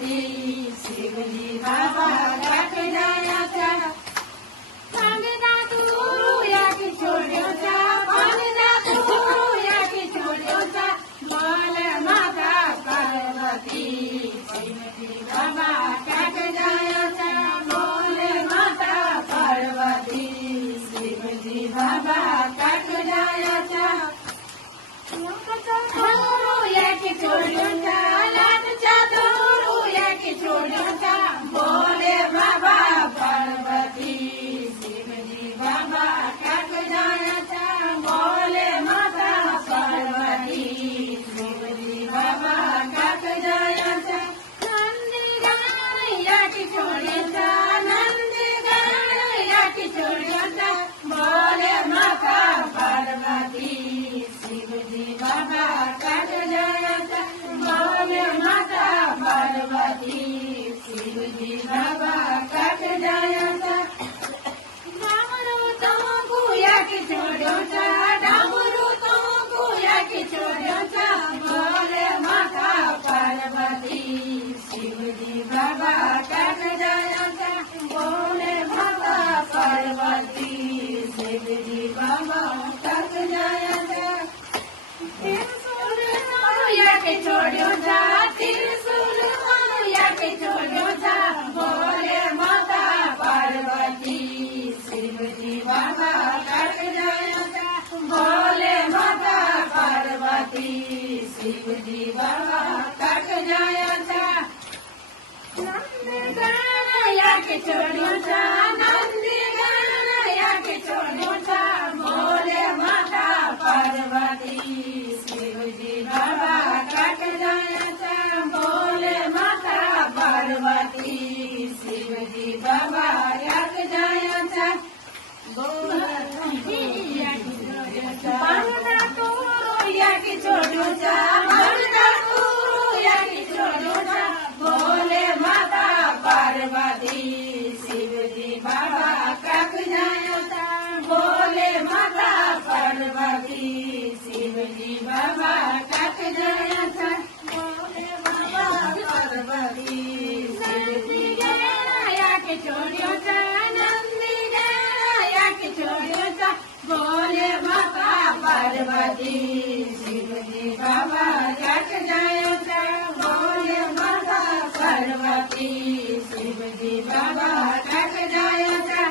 पार्वती शिवजी बाबा cut जाया था पांडा तू या कि छोड़ो था पांडा तू या कि छोड़ो था बोल माता पार्वती शिवजी बाबा कट जाया था बोल माता पार्वती शिवजी बाबा कट जाया था या कि छोड़ो था लाट चादरो या कि छोड़ो था बोले बाबा पार्वती शिवजी बाबा कट जाया था बोले माता पार्वती शिवजी बाबा कट जाया था नंदी गाय या कि छोड़ो था नंदी गाय या कि छोड़ो था बोले माता पार्वती शिवजी बाबा कट जाया था बोले माता पार्वती शिवजी बाबा कट जाया था डामरू तो गुया की छोड़ो था डामरू तो गुया की छोड़ो था बोले माता पार्वती शिवजी बाबा कट जाया था बोले माता पार्वती शिवजी बाबा कट जाया था या के छोड़ो था त्रिशूल या के छोड़ो था बोले माता पार्वती शिवजी बाबा कट जाया था बोले माता पार्वती शिवजी बाबा कट जाया था नंदी गाना या के छोड़ो था नंदी गाना या के छोड़ो था बोले माता पार्वती शिवजी बाबा कट जाया था बोले माता पार्वती शिवजी बाबा कट जाया था बंदा तू या कि छोड़ो था बंदा तू या कि छोड़ो था बोले माता पार्वती शिवजी बाबा कट जाया था बोले माता पार्वती शिवजी बाबा कट जाया था बोले बाबा पार्वती शिवजी या के छोड़ो था नंदी या के छोड़ो था बोले माता पार्वती शिवजी बाबा कट जाया था बोले माता पार्वती शिवजी बाबा कट जाया था